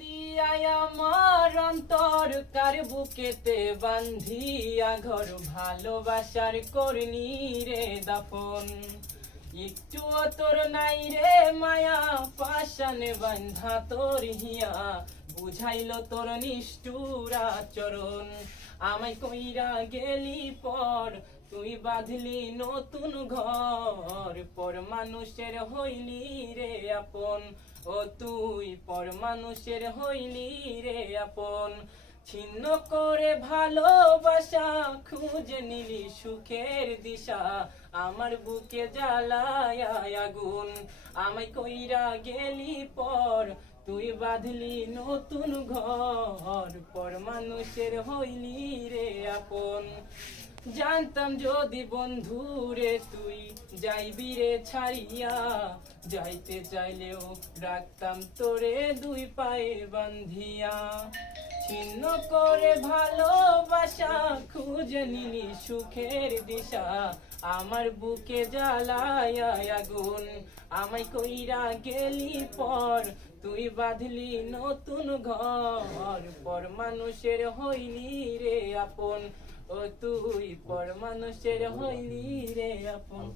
দিয়াই আমার অন্তর কার বুকেতে বান্ধিয়া ঘর ভালোবাসার করনি রে দাফন। একটু তোর নাই রে মায়া পাশানে বান্ধা তোর হিয়া বুঝাইলো তোর নিষ্ঠুর আচরণ। আমায় কইরা গেলি পর তুই বাঁধলি নতুন ঘর, পর মানুষের হইলি রে আপন। ও তুই পর মানুষের হইলি রে আপন। ছিন্ন করে ভালোবাসা খুঁজে নিলি সুখের দিশা, আমার বুকে জ্বালায় আগুন। আমায় কইরা গেলি পর তুই বাঁধলি নতুন ঘর, পর মানুষের হইলি রে আপন। জানতাম যদি বন্ধু রে তুই যাইবি রে ছাড়িয়া, যাইতে চাইলেও রাখতাম তোরে দুই পায়ে বান্ধিয়া। ছিন্ন করে ভালোবাসা খুঁজে নিলি সুখের দিশা, আমার বুকে জ্বালায় আগুন। আমায় কইরা গেলি পর তুই বাঁধলি নতুন ঘর, পর মানুষের হইলি রে আপন। ও তুই পর মানুষের হইলি রে আপন।